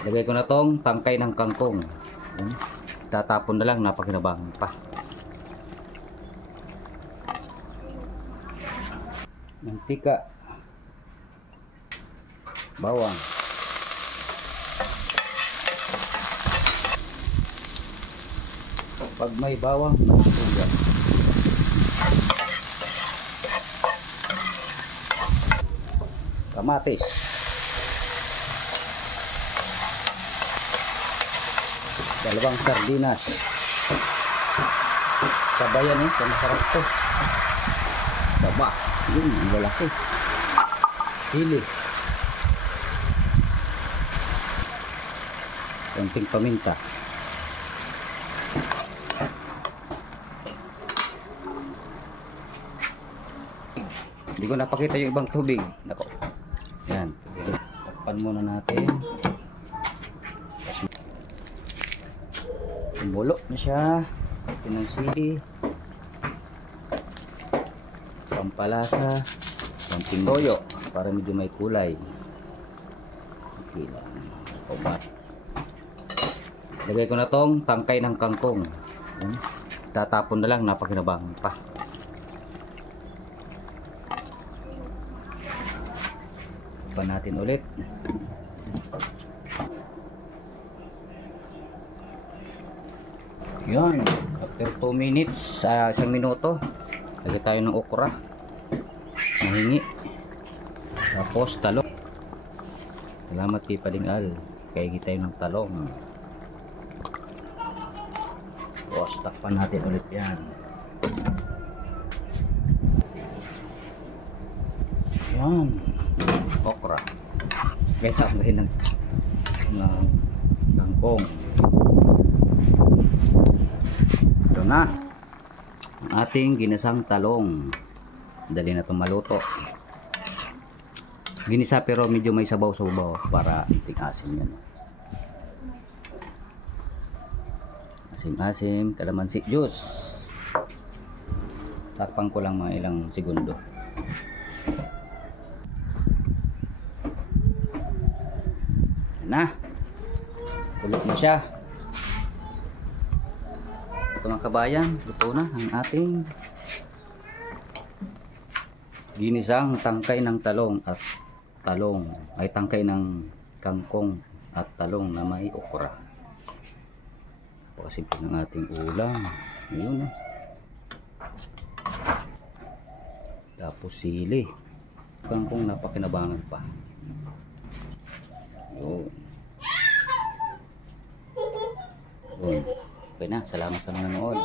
Lagay ko na tong tangkay ng kangkong. Ayan. Tatapon na lang, napakinabangan pa. Mantika, bawang, pag may bawang, may sugat. Kamatis, dalawang sardinas, sabayan sa masarap to. Baba, yun, ang lalaki. Sili, konting paminta, hindi ko napakita yung ibang tubig. Nako, yan, takpan muna natin. Kumulo na siya. Pinang-sili, pampalasa, konting toyo para medyo may kulay. Okay lang. Lagay ko na tong tangkay ng kangkong. Tatapon na lang, napakinabangan pa. Pa natin ulit. Yan, after 2 minutes, 1 minuto, lagay tayo ng okra, mahingi, tapos talong. Salamat kay Padingal, kaya tayo ng talong. Tapos takpan natin ulit yan. Yan, okra, kaya sabihin ng kangkong. Ito na ang ating ginisang talong. Dali na itong maluto. Ginisa pero medyo may sabaw-sabaw para ating-asim yan. Asim-asim, kalamansi juice. Takpan ko lang mga ilang segundo. Na, kulot na siya. Ito mga kabayan, luto na ang ating ginisang tangkay ng talong at tangkay ng kangkong at talong na may okra. Pakasimple ng ating ulam. Ayun. Tapos sili. Kangkong napakinabangan pa. Ayun. Ayun. Okay na, salamat sa mga nanood.